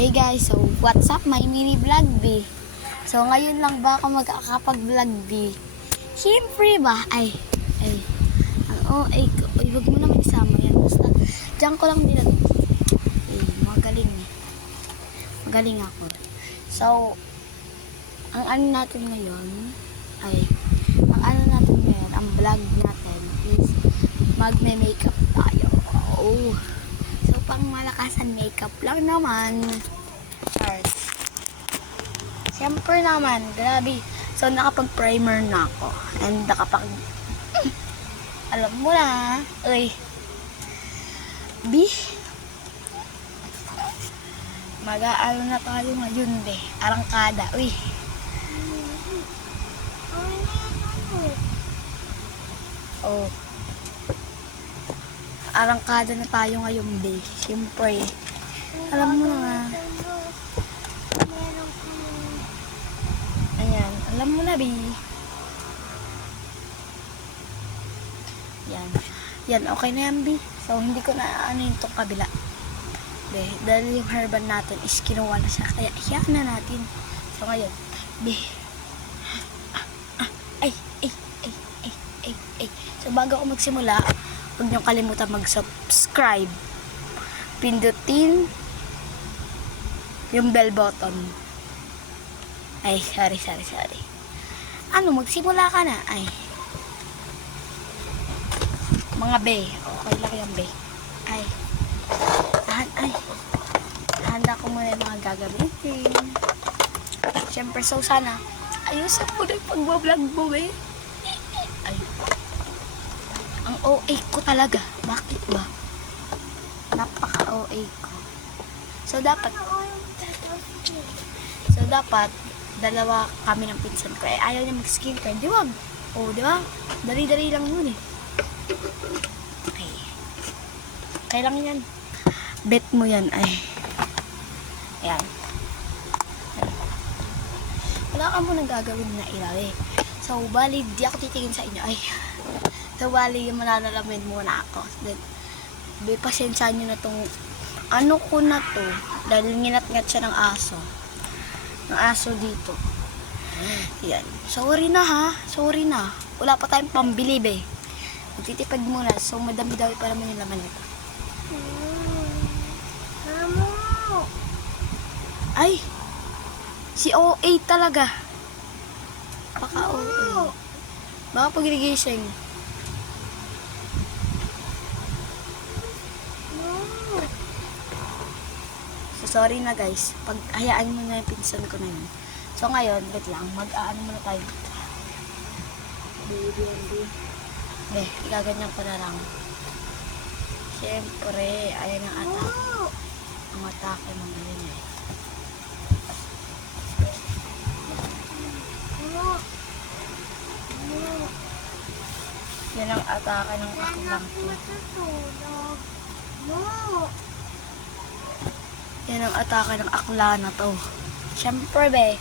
Hey guys, so what's up? My mini vlog B. So ngayon lang ba ako magkakapag-vlog B? Siyempre ba? Ay. Ko. Ay, wag mo na isama yan. Basta, diyan ko lang nila. Magaling eh. Magaling ako. So, ang ano natin ngayon, ang vlog natin is magme-makeup tayo. Oh. So, pang malakasan makeup lang naman. Start. Siyempre naman, grabe. So, nakapag-primer na ako. And alam mo na. Uy. B. Mag-aalo na tayo ngayon, be. Arangkada. Uy. Oh. Arangkada na tayo ngayon, be. Siyempre. Alam mo na. Ayan. Alam mo na, be. Yan, okay na yan, B. So, hindi ko na ano yung itong kabila. B, dahil yung herbal natin is kinuha na siya. Kaya, iyan na natin. So, ngayon, B. Ay. So, bago ako magsimula, huwag niyong kalimutan mag-subscribe. Pindutin yung bell button. Ay, sorry. Ano, magsimula ka na. Ay. Mga be, okay lang yung be. Ay. Handa ko muna yung mga gagamitin. Siyempre, so sana, ayusin mo na yung pag-vlog mo, be. Ay. Ang OA ko talaga. Bakit ba? Napaka-OA ko. So, dapat, dalawa kami ng pinsan ko. Ayaw niya mag-skincare. Di ba? O, di ba? Dali-dali lang yun eh. Okay lang yan. Bet mo yan. Ay. Ayan. Wala ka mo nang gagawin na ilawi. So, bali, di ako titingin sa inyo. Ay. So, bali, mananalamin muna ako. Then, pasensya nyo na tong ano ko na to. Dahil nginat-ngat siya ng aso. Ng aso dito. Ayan. Sorry na ha. Sorry na. Wala pa tayong pambili, be. Magtitipid muna. So, madami-dami pa naman yung laman nito. Ay! Si OA talaga. Baka OA. Baka pag gigising. So, sorry na guys. Hayaan mo na yung pinsan ko na yun. So, ngayon, wait lang. Mag-aano muna tayo. Igaganyan ko na lang. Siyempre, ayan ang atake. Ang atake mo ngayon eh. Yan ang atake ng aklang to. Yan ang atake ng akla na to. Siyempre, be.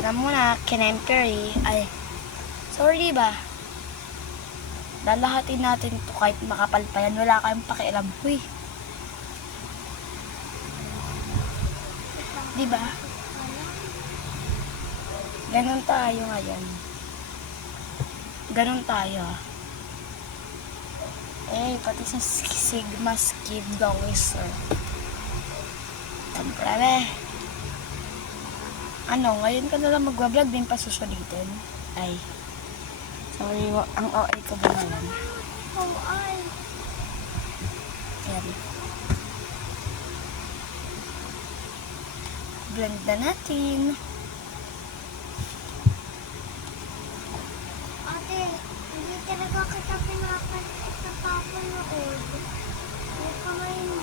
Alam mo na, kinemperry. Ay, sorry ba? Lalahatin natin to kahit makapal pa yan. Wala kayong pakialam. Huy. Diba? Ganon tayo ngayon. Ganon tayo. Eh, pati sa Sigma Skid Wizard. Siyempre, ano, ngayon ka nalang magwa-vlog din pa susulitin. Ay. Sorry, ang OA ko ba naman? OA. Ayan. Blend na natin. Ate, hindi talaga kita pinapalit sa papanood. May kamay mo.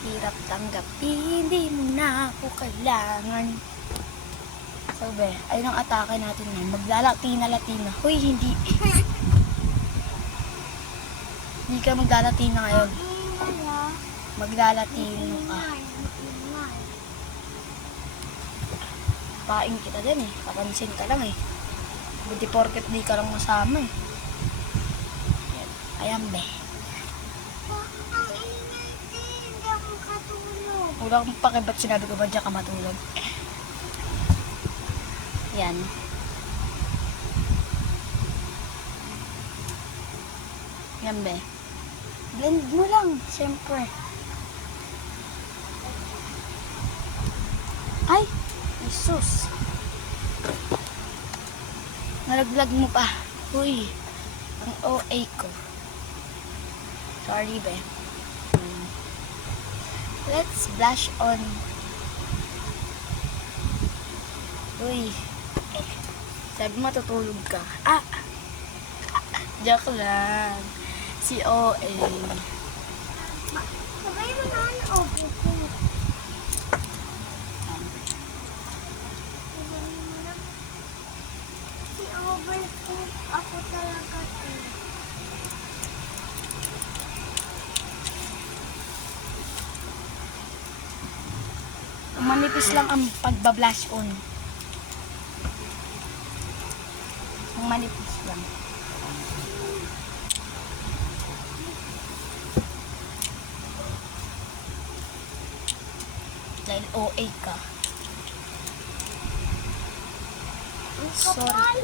Hirap tanggapin, hindi mo na ako kailangan. So, be, ayun ang atake natin ngayon. Maglalatina-latina. Hoy, hindi. Hindi ka maglalatina ngayon. Maglalatino ka. sasapain kita din eh. Papansin ka lang eh. Buti porket di ka lang masama eh. Ayan, be. Ang ingay din. Hindi ako katulog. Wala akong pake, ba't sinabi ko ba dyan ka matulog? Yan. Yan, be. Blend mo lang, siyempre. Ay, Jesus. Nalaglag mo pa. Uy, ang OA ko. Sorry, be. Let's blush on. Uy. Sabi mo tutulog ka. Joke lang. Si OA. Sabay mo na ang overcook. Sabay mo na. Si overcook ako talaga to. Manipis lang ang pagbablush on. Ang manipis lang. Dahil OA ka. Ang Sorry. kapal.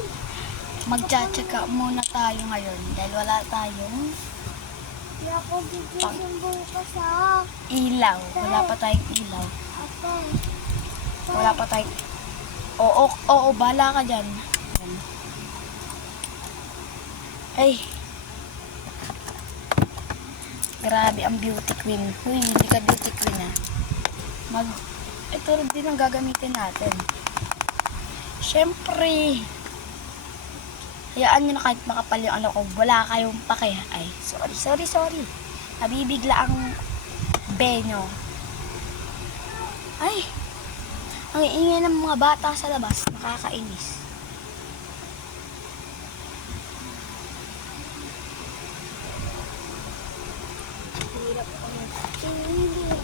Magtsatsaga muna tayo ngayon dahil wala tayong Hindi ako gigising bukas ha. ilaw. Wala pa tayong ilaw. Ate. Wala pa tayong... Oo, bahala ka dyan. Yan. Ay. Grabe ang beauty queen. Uy, hindi ka beauty queen ha. Ito rin din ang gagamitin natin. Siyempre. Hayaan nyo na kahit makapal yung ano ko. Wala kayong pake. Ay, sorry. Nabibigla ang be nyo. Ay, ang iingay ng mga bata sa labas. Nakakainis. Hirap ko hindi na.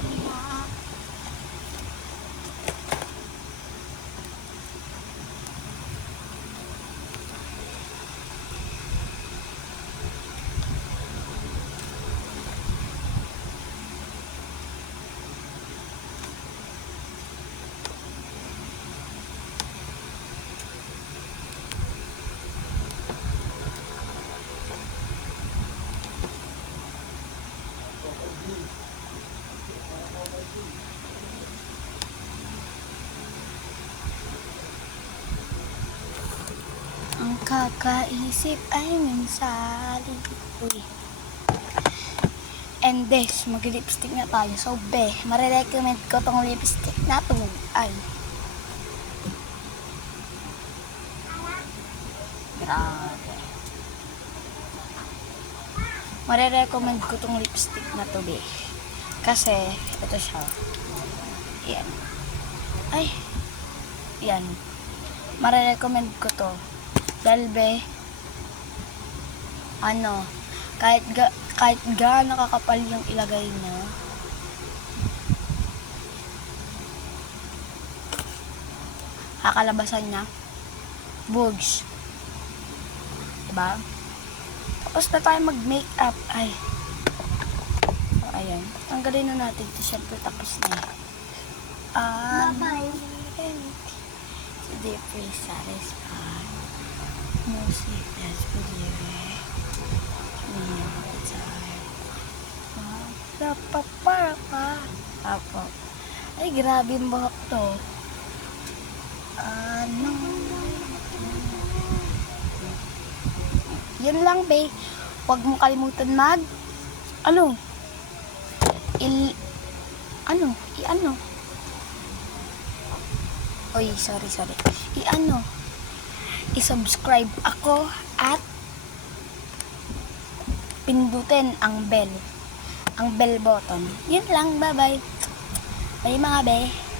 Ang kakaisip ay minsali. Uy. And this, mag-lipstick na tayo. So, be, marirecommend ko tong lipstick na to. Ay. Grabe. Marirecommend ko tong lipstick na to, be. Kasi, ito siya. Yan. Ay. Yan. Marirecommend ko to. Dahil, be, kahit gaano kakapal yung ilagay niya, kakalabasan niya, bugs. Diba? Tapos na tayo mag-makeup. Ay. So, ayan. Tanggalin na natin ito. Siyempre, tapos na yun. Bye-bye. So, deeply satisfied. Music that's believing. Apo. Ay, grabe yung buhok to. Yun lang, babe. Huwag mo kalimutan Oy, sorry. I-subscribe ako at pindutin ang bell button. Yun lang, bye-bye. Bye mga be.